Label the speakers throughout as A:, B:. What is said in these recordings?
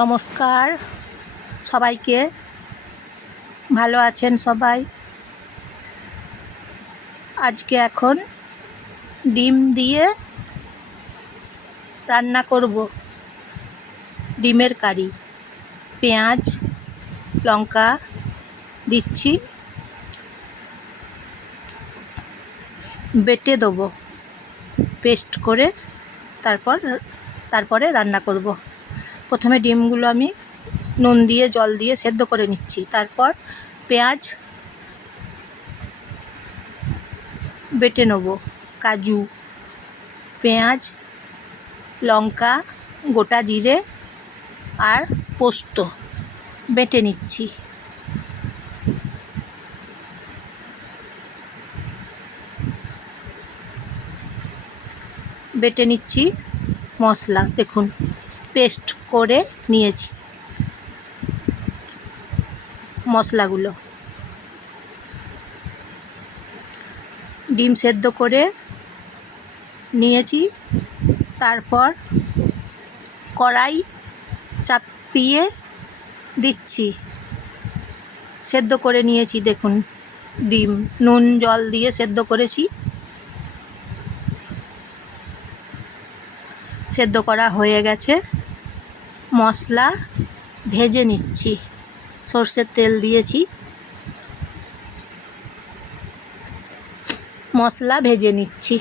A: নমস্কার। সবাইকে ভালো আছেন সবাই? আজকে এখন ডিম দিয়ে রান্না করব। ডিমের কারি, পেঁয়াজ, লঙ্কা দিচ্ছি। বেটে দেবো, পেস্ট করে তারপর, তারপরে রান্না করব। প্রথমে ডিমগুলো আমি নুন দিয়ে, জল দিয়ে সেদ্ধ করে নিচ্ছি। তারপর পেঁয়াজ বেটে নেব, কাজু, পেঁয়াজ, লঙ্কা, গোটা জিরে আর পোস্ত বেটে নিচ্ছি। বেটে নিচ্ছি মশলা। দেখুন, পেস্ট করে নিয়েছি মশলাগুলো। ডিম সেদ্ধ করে নিয়েছি, তারপর কড়াই চাপিয়ে দিচ্ছি। সেদ্ধ করে নিয়েছি, দেখুন, ডিম, নুন, জল দিয়ে সেদ্ধ করেছি। সেদ্ধ করা হয়ে গেছে। মশলা ভেজে নিচ্ছি। সর্ষের তেল দিয়েছি। মশলা ভেজে নিচ্ছি।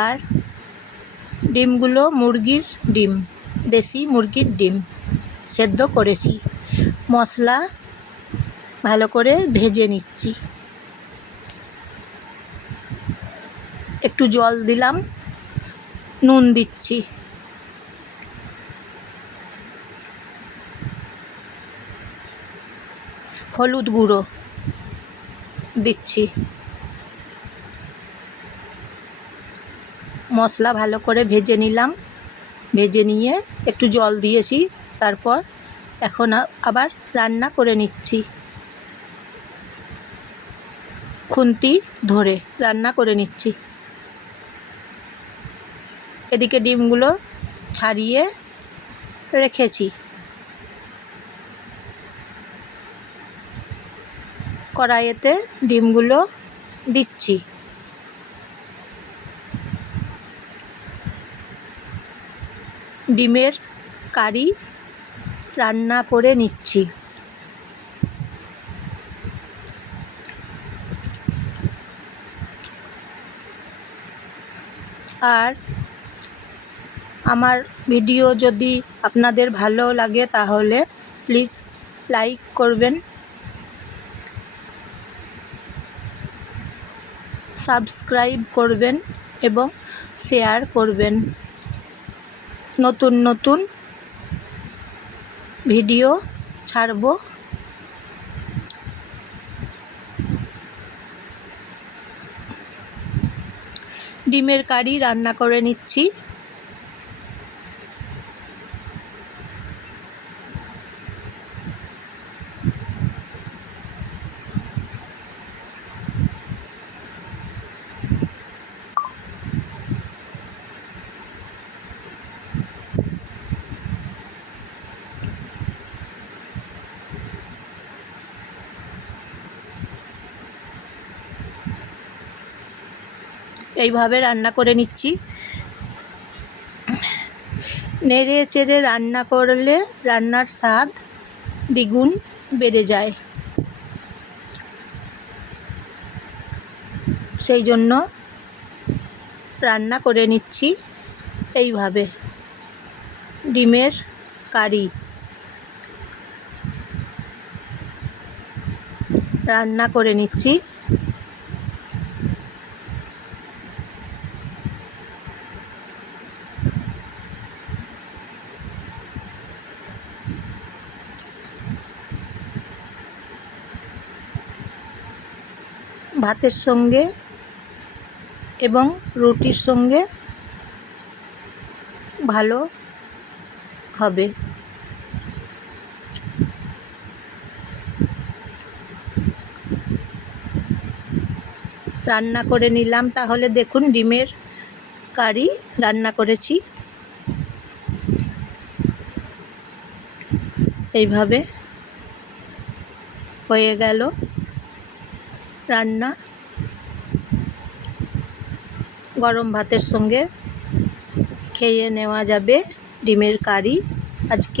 A: আর ডিমগুলো মুরগির ডিম, দেশি মুরগির ডিম সেদ্ধ করেছি। মশলা ভালো করে ভেজে নিচ্ছি। একটু জল দিলাম। নুন দিচ্ছি। হলুদ গুঁড়ো দিচ্ছি। মশলা ভালো করে ভেজে নিলাম। ভেজে নিয়ে একটু জল দিয়েছি, তারপর এখন আবার রান্না করে নিচ্ছি। খুন্তি ধরে রান্না করে নিচ্ছি। এদিকে ডিমগুলো ছাড়িয়ে রেখেছি। কড়াইয়েতে ডিমগুলো দিচ্ছি। ডিমের কারি রান্না করে নিচ্ছি। আর আমার ভিডিও যদি আপনাদের ভালো লাগে তাহলে প্লিজ লাইক করবেন। সাবস্ক্রাইব করবেন এবং শেয়ার করবেন। নতুন নতুন ভিডিও ছাড়ব। ডিমের কারি রান্না করে নিচ্ছি। এইভাবে রান্না করে নিচ্ছি। নেড়ে চেড়ে রান্না করলে রান্নার স্বাদ দ্বিগুণ বেড়ে যায়। সেই জন্য রান্না করে নিচ্ছি এইভাবে। ডিমের কারি। রান্না করে নিচ্ছি। ভাতের সঙ্গে এবং রুটির সঙ্গে ভালো হবে। রান্না করে নিলাম, তাহলে দেখুন ডিমের কারি রান্না করেছি। এইভাবে হয়ে গেল। রান্না গরম ভাতের সঙ্গে খেয়ে নেওয়া যাবে ডিমের কারি। আজকে